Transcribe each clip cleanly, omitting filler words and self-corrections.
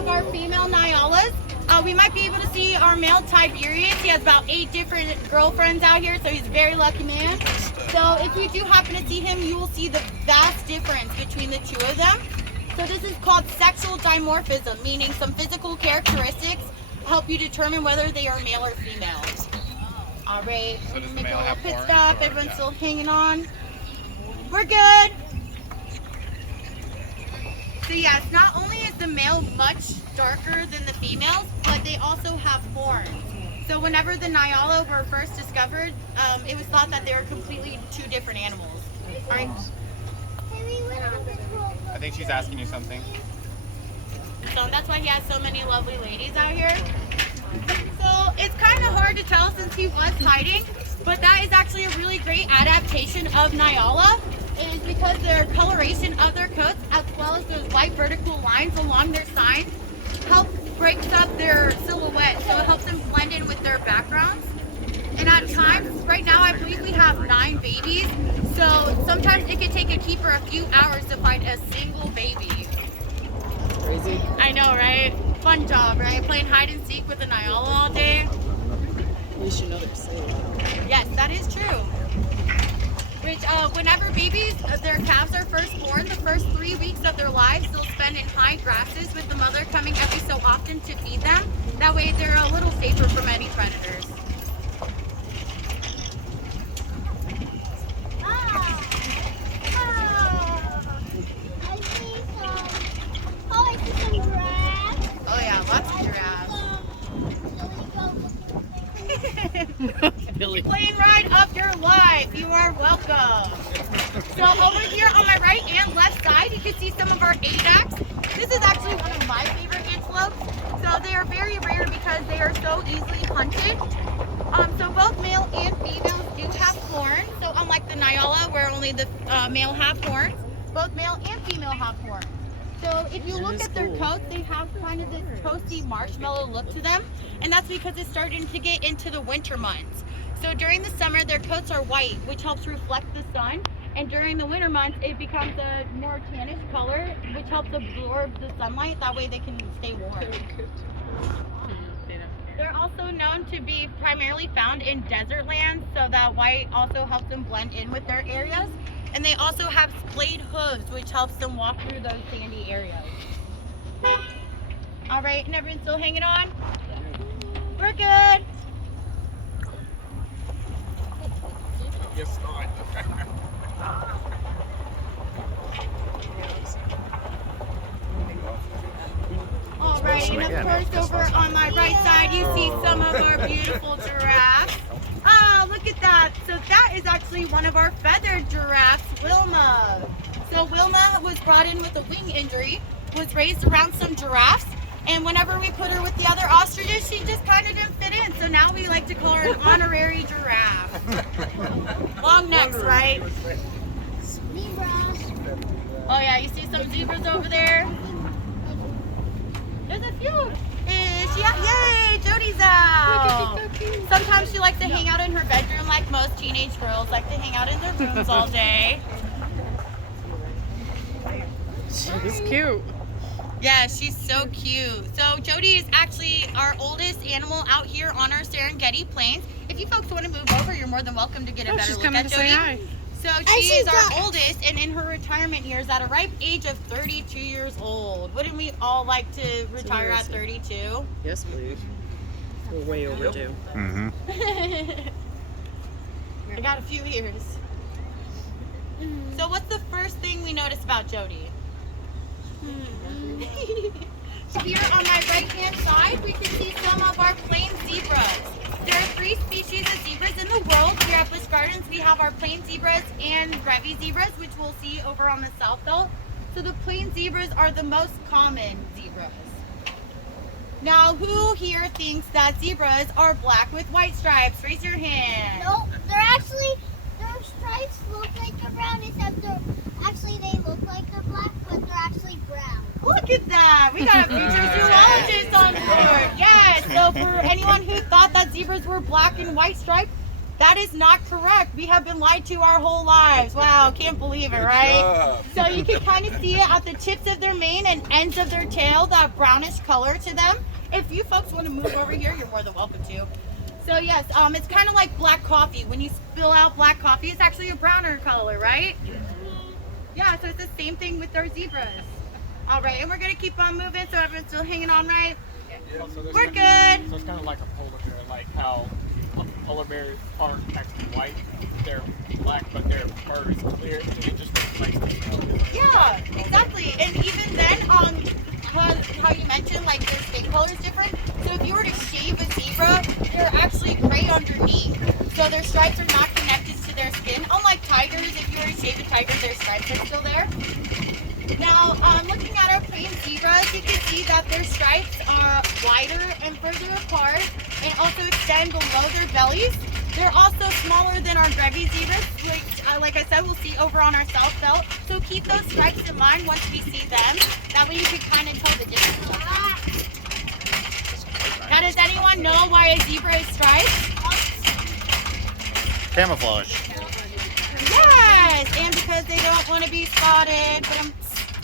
of our female Nyalas. We might be able to see our male Tiberians. He has about 8 different girlfriends out here, so he's a very lucky man. So if you do happen to see him, you will see the vast difference between the two of them. So this is called sexual dimorphism, meaning some physical characteristics help you determine whether they are male or female. All right, So does the make male a little have pit horns, stop. or Everyone's no? still hanging on. We're good. So yes, not only is the male much darker than the females, but they also have horns. So whenever the Nyala were first discovered, it was thought that they were completely 2 different animals. All right. I think she's asking you something. So that's why he has so many lovely ladies out here. So it's kind of hard to tell since he was hiding, but that is actually a really great adaptation of Nyala. It is because their coloration of their coats, as well as those white vertical lines along their sides, help breaks up their silhouette, so it helps them blend in with their backgrounds. And at times, right now I believe we have 9 babies, so sometimes it can take a keeper a few hours to find a single baby. Crazy. I know, right? Fun job, right? Playing hide and seek with a Nyala all day. At least you know they're safe. Yes, that is true. Which, whenever babies, their calves are first born, the first 3 weeks of their lives, they'll spend in high grasses with the mother coming every so often to feed them. That way they're a little safer from any predators. Oh yeah, lots of giraffes. Billy. Plane ride of your life. You are welcome. So over here on my right and left side, you can see some of our Adax. This is actually one of my favorite antelopes. So they are very rare because they are so easily hunted. So both male and females do have horns. So unlike the Nyala, where only the male have horns, both male and female have horns. So if you look at their coats, they have kind of this toasty marshmallow look to them. And that's because it's starting to get into the winter months. So during the summer, their coats are white, which helps reflect the sun. And during the winter months, it becomes a more tannish color, which helps absorb the sunlight. That way they can stay warm. They're also known to be primarily found in desert lands, so that white also helps them blend in with their areas. And they also have splayed hooves, which helps them walk through those sandy areas. All right, and everyone's still hanging on? We're good. Yes, not. All right, and of course over on my right side, you see some of our beautiful giraffes. Oh, look at that. So that is actually one of our feathered giraffes, Wilma. So Wilma was brought in with a wing injury, was raised around some giraffes, and whenever we put her with the other ostriches, she just kind of didn't fit in. So now we like to call her an honorary giraffe. Long necks, right? Oh yeah, you see some zebras over there? There's a few. Yay, Jody's out. Sometimes she likes to hang out in her bedroom like most teenage girls like to hang out in their rooms all day. She's cute. Yeah, she's so cute. So Jody is actually our oldest animal out here on our Serengeti plains. If you folks want to move over, you're more than welcome to get a better look at Jody. So she is our oldest, and in her retirement years, at a ripe age of 32 years old. Wouldn't we all like to retire at 32? Yes, please. We're way overdue. Mm-hmm. I got a few years. So what's the first thing we notice about Jody? Here on my right-hand side, we can see some of our plain zebras. There are 3 species of zebras in the world. Here at Busch Gardens, we have our plain zebras and Grevy zebras, which we'll see over on the south belt. So the plain zebras are the most common zebras. Now, who here thinks that zebras are black with white stripes? Raise your hand. No, they're actually, their stripes look like they're brown, except they look like they're black, but they're actually brown. Look at that. We got a future zoologist on board. Yes. So for anyone who thought that zebras were black and white striped, That is not correct. We have been lied to our whole lives. Wow, can't believe it, right? So you can kind of see it at the tips of their mane and ends of their tail, that brownish color to them. If you folks want to move over here, you're more than welcome to. So yes, it's kind of like black coffee. When you spill out black coffee, it's actually a browner color, right? Yeah, so it's the same thing with our zebras. All right, and we're gonna keep on moving, so everyone's still hanging on, right? Yeah, so We're good. So it's kind of like a polar bear, like how polar bears aren't actually white, they're black, but their fur is clear. It just reflects the color. Yeah, exactly. And even then, how you mentioned like their skin color is different. So if you were to shave a zebra, they're actually gray underneath. So their stripes are not connected to their skin. Unlike tigers, if you were to shave a tiger, their stripes are still there. Now, looking at our plain zebras, you can see that their stripes are wider and further apart and also extend below their bellies. They're also smaller than our Grevy's zebras, which, like I said, we'll see over on our south belt. So keep those stripes in mind once we see them. That way you can kind of tell the difference. Now, does anyone know why a zebra is striped? Camouflage. Yes, and because they don't want to be spotted.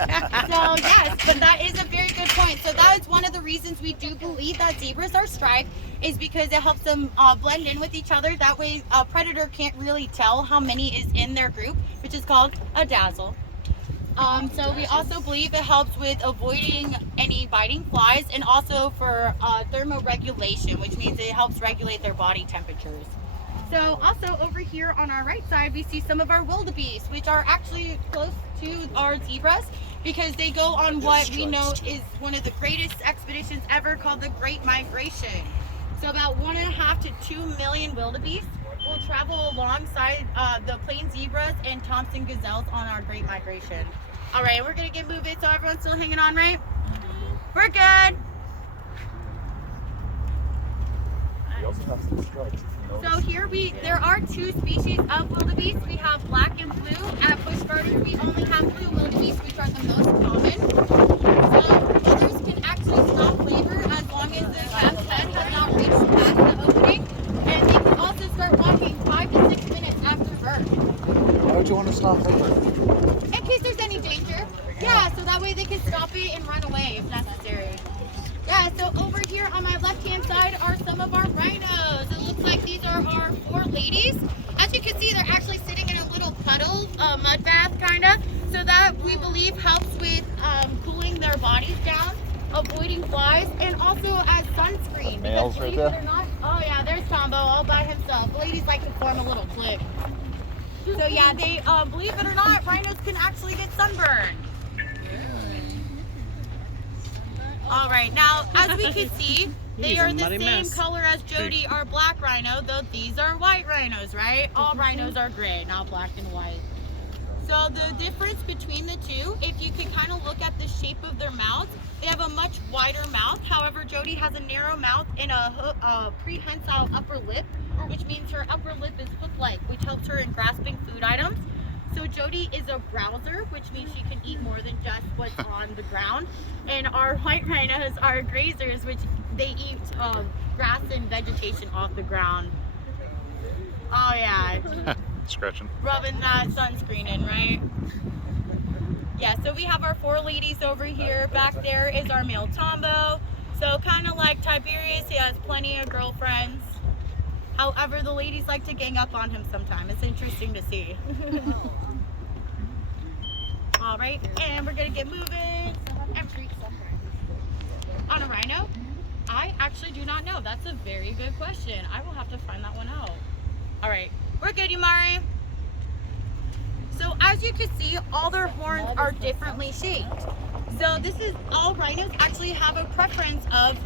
So yes, but that is a very good point. So that is one of the reasons we do believe that zebras are striped, is because it helps them blend in with each other. That way a predator can't really tell how many is in their group, which is called a dazzle. So we also believe it helps with avoiding any biting flies and also for thermoregulation, which means it helps regulate their body temperatures. So also over here on our right side, we see some of our wildebeest, which are actually close to our zebras because they go on what we know is one of the greatest expeditions ever called the Great Migration. So about 1.5 to 2 million wildebeest will travel alongside the plain zebras and Thompson gazelles on our Great Migration. All right, we're gonna get moving, so everyone's still hanging on, right? We're good. We also have some stripes. So here there are 2 species of wildebeest. We have black and blue. At Busch Gardens, we only have blue wildebeest, which are the most common. So others can actually stop labor as long as the calf's head has not reached past the opening. And they can also start walking 5 to 6 minutes after birth. Why would you want to stop labor? In case there's any danger. Yeah, so that way they can stop it and run away if necessary. Yeah, so over here on my left-hand side are some of our rhinos. It looks like these are our 4 ladies. As you can see, they're actually sitting in a little puddle, mud bath kind of. So that we believe helps with cooling their bodies down, avoiding flies, and also as sunscreen. Males Because right believe it there. or not, oh yeah, there's Tombo all by himself. The ladies like to form a little clique. So yeah, they believe it or not, rhinos can actually get sunburned. All right, now as we can see, they are the same color as Jody, our black rhino, though these are white rhinos, right? All rhinos are gray, not black and white. So the difference between the two, if you can kind of look at the shape of their mouths, they have a much wider mouth. However, Jody has a narrow mouth and a prehensile upper lip, which means her upper lip is hook-like, which helps her in grasping food items. So Jody is a browser, which means she can eat more than just what's on the ground. And our white rhinos are grazers, which they eat grass and vegetation off the ground. Oh yeah. Scratching. Rubbing that sunscreen in, right? Yeah, so we have our 4 ladies over here. Back there is our male Tombo. So kind of like Tiberius, he has plenty of girlfriends. However, the ladies like to gang up on him sometimes. It's interesting to see. All right, and we're gonna get moving. On a rhino? I actually do not know. That's a very good question. I will have to find that one out. All right, we're good, Yumari. So as you can see, all their horns are differently shaped. So this is, all rhinos actually have a preference of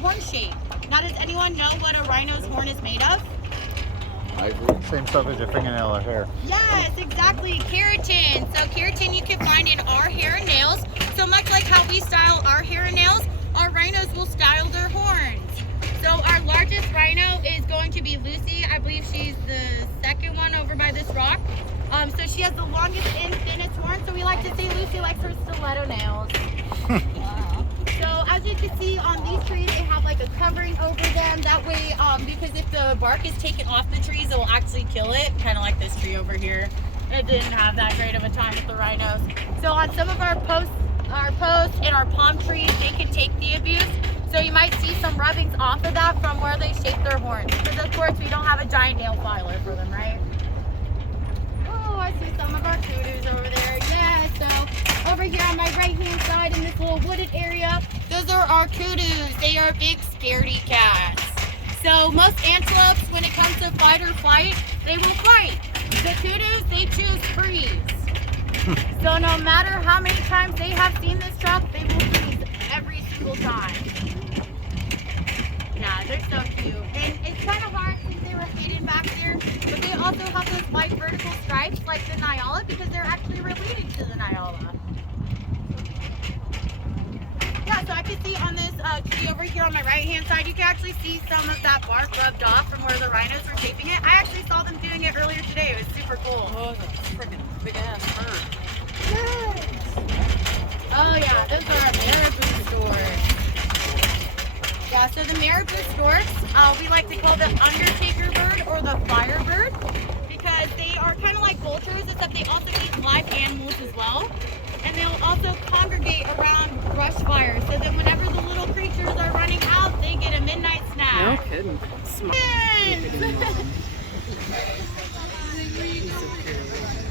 horn shape. Now, does anyone know what a rhino's horn is made of? Ivory. Same stuff as your fingernail or hair. Yes, exactly, keratin. So keratin you can find in our hair and nails. So much like how we style our hair and nails, our rhinos will style their horns. So our largest rhino is going to be Lucy. I believe she's the second one over by this rock. So she has the longest and thinnest horn. So we like to say Lucy likes her stiletto nails. So as you can can see on these trees, they have like a covering over them. That way, because if the bark is taken off the trees, it will actually kill it. Kind of like this tree over here. It didn't have that great of a time with the rhinos. So on some of our posts and our palm trees, they can take the abuse. So you might see some rubbings off of that from where they shape their horns. Because of course we don't have a giant nail filer for them, right? Oh, I see some of our kudos over there. Yeah, so over here on my right hand side in this little wooded area, those are our kudos. They are big scaredy cats. So most antelopes, when it comes to fight or flight, they will fight. The kudos, they choose freeze. So no matter how many times they have seen this truck, they will freeze every single time. Yeah, they're so cute. And it's kind of hard since they were hidden back there, but they also have those white vertical stripes like the Nyala because they're actually related to the Nyala. Yeah, so I can see on this tree over here on my right hand side, you can actually see some of that bark rubbed off from where the rhinos were shaping it. I actually saw them doing it earlier today. It was super cool. Oh, that's freaking big ass bird. Oh yeah, those are our marabou storks. Yeah, so the marabou storks, we like to call them Undertaker bird or the fire bird because they are kind of like vultures, except they also eat live animals as well. And they'll also congregate around brush fires so that whenever the little creatures are running out, they get a midnight No snack. kidding.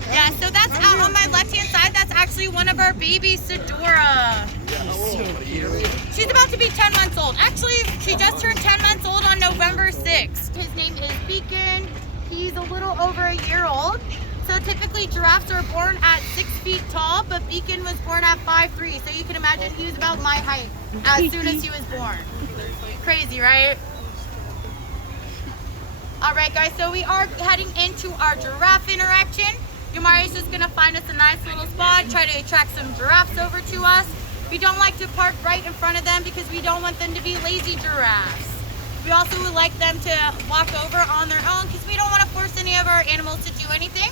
Yeah, so that's out on my left-hand side. That's actually one of our babies, Sedora. She's about to be 10 months old. Actually, she just turned 10 months old on November 6th. His name is Beacon. He's a little over a year old. So typically giraffes are born at 6 feet tall, but Beacon was born at 5'3". So you can imagine he was about my height as soon as he was born. Crazy, right? All right, guys, so we are heading into our Giraffe Interaction. Yamari's just gonna find us a nice little spot, try to attract some giraffes over to us. We don't like to park right in front of them because we don't want them to be lazy giraffes. We also would like them to walk over on their own because we don't want to force any of our animals to do anything.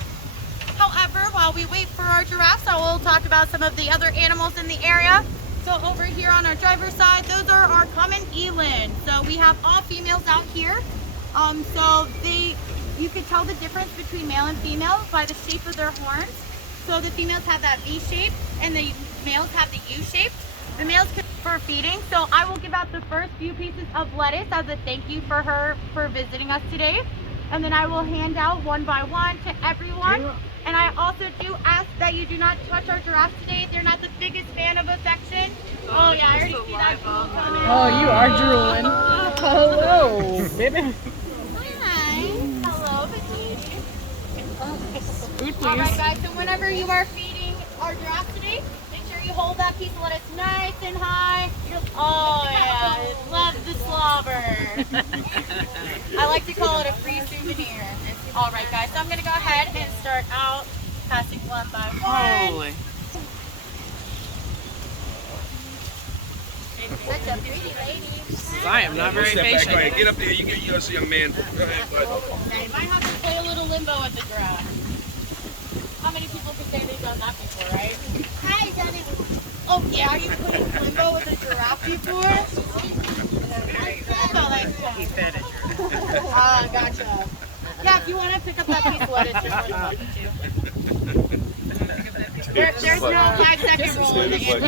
However, while we wait for our giraffes, I will talk about some of the other animals in the area. So over here on our driver's side, those are our common eland. So we have all females out here. You can tell the difference between male and female by the shape of their horns. So the females have that V shape and the males have the U shape. The males for feeding. So I will give out the first few pieces of lettuce as a thank you for her for visiting us today. And then I will hand out one by one to everyone. And I also do ask that you do not touch our giraffes today. They're not the biggest fan of affection. Oh yeah, I already see that drool coming. Oh, you are drooling. Hello, baby. Hi. Hello, baby. Food, please. All right, guys. So whenever you are feeding our giraffes today, make sure you hold that piece of lettuce nice and high. Oh yeah, I love the slobber. I like to call it a free souvenir. All right, guys. So I'm gonna go ahead and start out passing one by one. Holy. Such a pretty lady. I am not very Step back, go patient. ahead. Get up there. You get yours, young man. Go ahead, bud. Now you might have to play a little limbo with the giraffe. How many people can say they've done that before, right? I've done it. Oh yeah, you played limbo with a giraffe before? He fed it. Ah, gotcha. Yeah, if you want to pick up that piece of lettuce, you're more than welcome to. There's no 5-second rule in the end.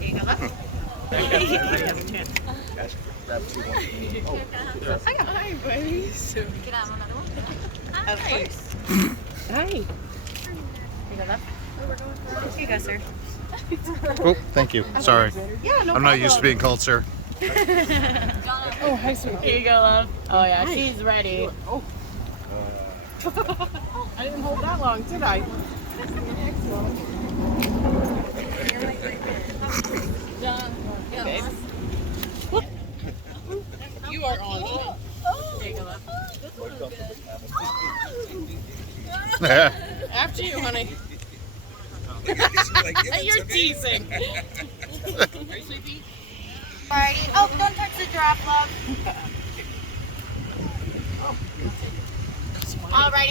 There you go, left. Hi, buddy. Can I have another one? Of course. Hi. Here you go, left. Here you go, sir. Oh, thank you. Sorry. Yeah, no I'm not used to being called sir. Oh, hi, sweetie. Here you go, love. Oh yeah, she's ready. Oh. I didn't hold that long, did I? Okay. You are on it. There you go, love. After you, honey. You're teasing. Alrighty. Oh, don't touch the giraffe, love. Alrighty.